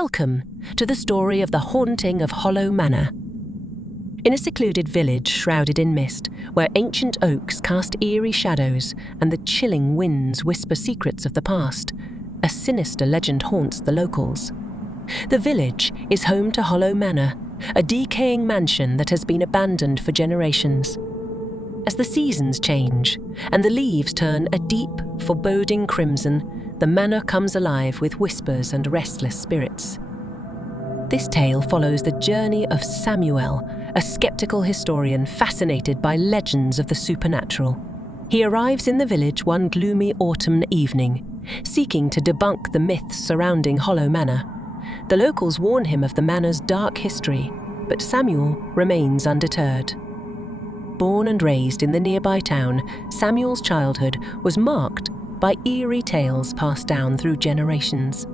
Welcome to the story of the haunting of Hollow Manor. In a secluded village shrouded in mist, where ancient oaks cast eerie shadows and the chilling winds whisper secrets of the past, a sinister legend haunts the locals. The village is home to Hollow Manor, a decaying mansion that has been abandoned for generations. As the seasons change and the leaves turn a deep, foreboding crimson, the manor comes alive with whispers and restless spirits. This tale follows the journey of Samuel, a skeptical historian fascinated by legends of the supernatural. He arrives in the village one gloomy autumn evening, seeking to debunk the myths surrounding Hollow Manor. The locals warn him of the manor's dark history, but Samuel remains undeterred. Born and raised in the nearby town, Samuel's childhood was marked by eerie tales passed down through generations.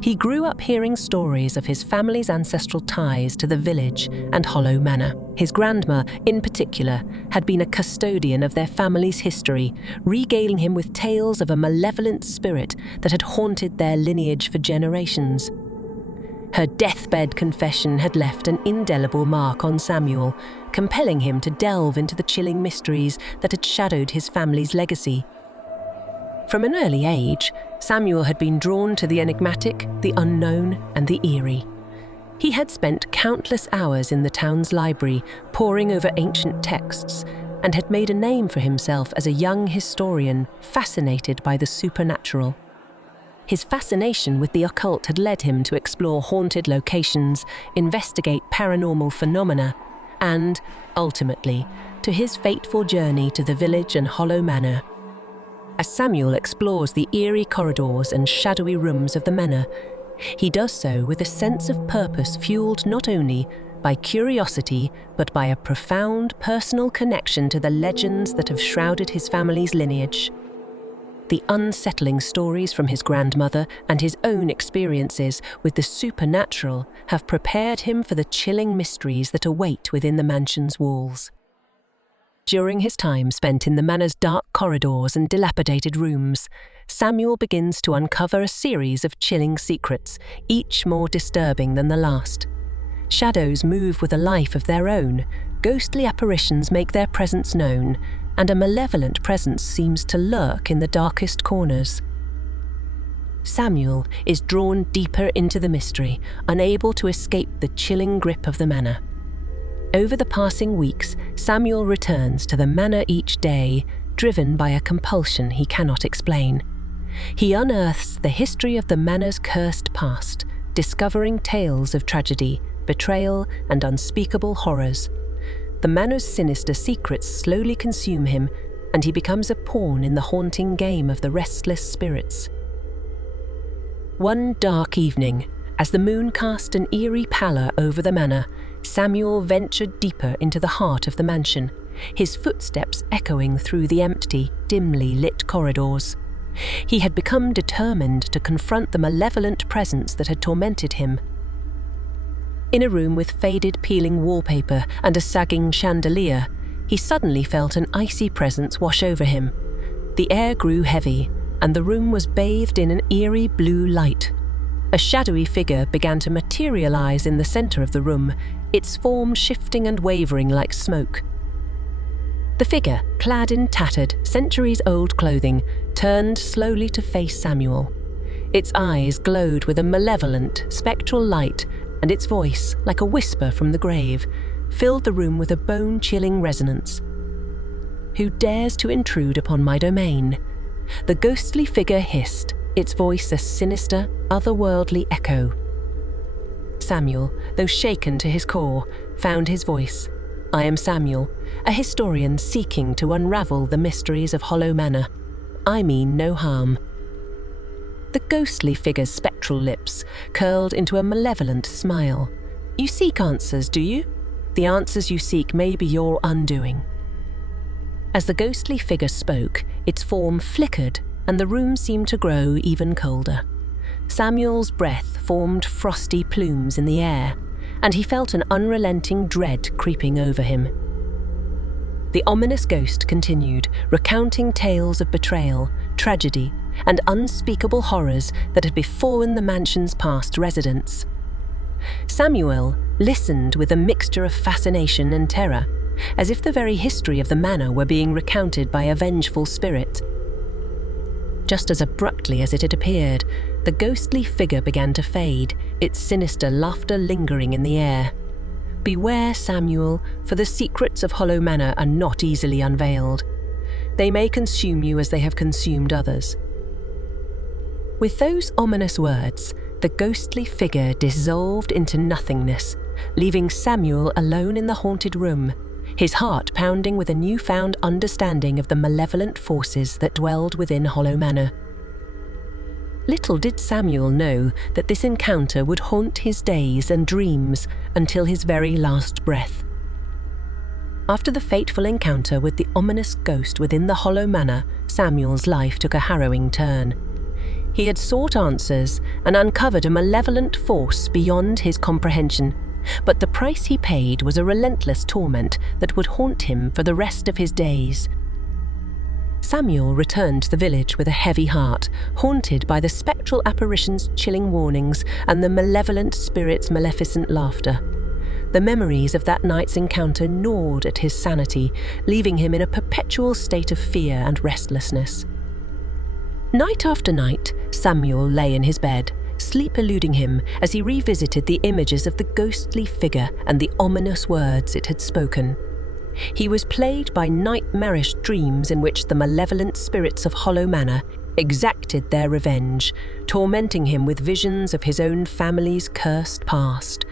He grew up hearing stories of his family's ancestral ties to the village and Hollow Manor. His grandma, in particular, had been a custodian of their family's history, regaling him with tales of a malevolent spirit that had haunted their lineage for generations. Her deathbed confession had left an indelible mark on Samuel, compelling him to delve into the chilling mysteries that had shadowed his family's legacy. From an early age, Samuel had been drawn to the enigmatic, the unknown, and the eerie. He had spent countless hours in the town's library, poring over ancient texts, and had made a name for himself as a young historian fascinated by the supernatural. His fascination with the occult had led him to explore haunted locations, investigate paranormal phenomena, and, ultimately, to his fateful journey to the village and Hollow Manor. As Samuel explores the eerie corridors and shadowy rooms of the manor, he does so with a sense of purpose fueled not only by curiosity, but by a profound personal connection to the legends that have shrouded his family's lineage. The unsettling stories from his grandmother and his own experiences with the supernatural have prepared him for the chilling mysteries that await within the mansion's walls. During his time spent in the manor's dark corridors and dilapidated rooms, Samuel begins to uncover a series of chilling secrets, each more disturbing than the last. Shadows move with a life of their own, ghostly apparitions make their presence known, and a malevolent presence seems to lurk in the darkest corners. Samuel is drawn deeper into the mystery, unable to escape the chilling grip of the manor. Over the passing weeks, Samuel returns to the manor each day, driven by a compulsion he cannot explain. He unearths the history of the manor's cursed past, discovering tales of tragedy, betrayal, and unspeakable horrors. The manor's sinister secrets slowly consume him, and he becomes a pawn in the haunting game of the restless spirits. One dark evening, as the moon cast an eerie pallor over the manor, Samuel ventured deeper into the heart of the mansion, his footsteps echoing through the empty, dimly lit corridors. He had become determined to confront the malevolent presence that had tormented him. In a room with faded peeling wallpaper and a sagging chandelier, he suddenly felt an icy presence wash over him. The air grew heavy, and the room was bathed in an eerie blue light. A shadowy figure began to materialize in the center of the room, its form shifting and wavering like smoke. The figure, clad in tattered, centuries-old clothing, turned slowly to face Samuel. Its eyes glowed with a malevolent, spectral light, and its voice, like a whisper from the grave, filled the room with a bone-chilling resonance. "Who dares to intrude upon my domain?" The ghostly figure hissed, its voice a sinister, otherworldly echo. Samuel, though shaken to his core, found his voice. "I am Samuel, a historian seeking to unravel the mysteries of Hollow Manor. I mean no harm." The ghostly figure's spectral lips curled into a malevolent smile. "You seek answers, do you? The answers you seek may be your undoing." As the ghostly figure spoke, its form flickered and the room seemed to grow even colder. Samuel's breath formed frosty plumes in the air, and he felt an unrelenting dread creeping over him. The ominous ghost continued, recounting tales of betrayal, tragedy, and unspeakable horrors that had befallen the mansion's past residents. Samuel listened with a mixture of fascination and terror, as if the very history of the manor were being recounted by a vengeful spirit. Just as abruptly as it had appeared, the ghostly figure began to fade, its sinister laughter lingering in the air. Beware, Samuel, for the secrets of Hollow Manor are not easily unveiled. They may consume you as they have consumed others. With those ominous words, the ghostly figure dissolved into nothingness, leaving Samuel alone in the haunted room, his heart pounding with a newfound understanding of the malevolent forces that dwelled within Hollow Manor. Little did Samuel know that this encounter would haunt his days and dreams until his very last breath. After the fateful encounter with the ominous ghost within the Hollow Manor, Samuel's life took a harrowing turn. He had sought answers and uncovered a malevolent force beyond his comprehension, but the price he paid was a relentless torment that would haunt him for the rest of his days. Samuel returned to the village with a heavy heart, haunted by the spectral apparition's chilling warnings and the malevolent spirit's maleficent laughter. The memories of that night's encounter gnawed at his sanity, leaving him in a perpetual state of fear and restlessness. Night after night, Samuel lay in his bed, sleep eluding him as he revisited the images of the ghostly figure and the ominous words it had spoken. He was plagued by nightmarish dreams in which the malevolent spirits of Hollow Manor exacted their revenge, tormenting him with visions of his own family's cursed past.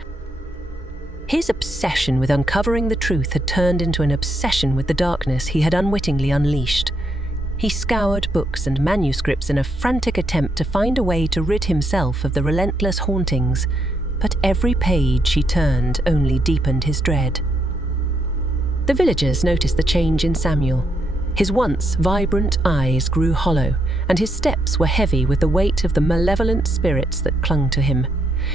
His obsession with uncovering the truth had turned into an obsession with the darkness he had unwittingly unleashed. He scoured books and manuscripts in a frantic attempt to find a way to rid himself of the relentless hauntings, but every page he turned only deepened his dread. The villagers noticed the change in Samuel. His once vibrant eyes grew hollow, and his steps were heavy with the weight of the malevolent spirits that clung to him.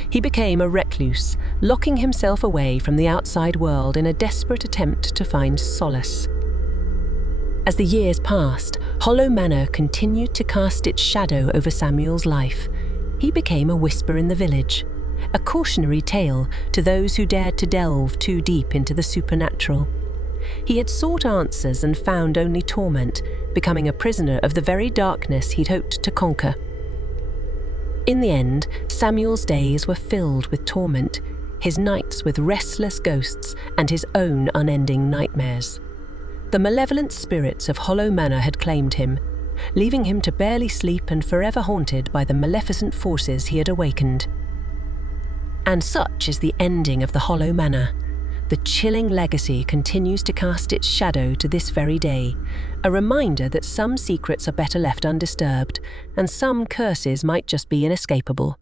He became a recluse, locking himself away from the outside world in a desperate attempt to find solace. As the years passed, Hollow Manor continued to cast its shadow over Samuel's life. He became a whisper in the village, a cautionary tale to those who dared to delve too deep into the supernatural. He had sought answers and found only torment, becoming a prisoner of the very darkness he'd hoped to conquer. In the end, Samuel's days were filled with torment, his nights with restless ghosts and his own unending nightmares. The malevolent spirits of Hollow Manor had claimed him, leaving him to barely sleep and forever haunted by the maleficent forces he had awakened. And such is the ending of the Hollow Manor. The chilling legacy continues to cast its shadow to this very day, a reminder that some secrets are better left undisturbed, and some curses might just be inescapable.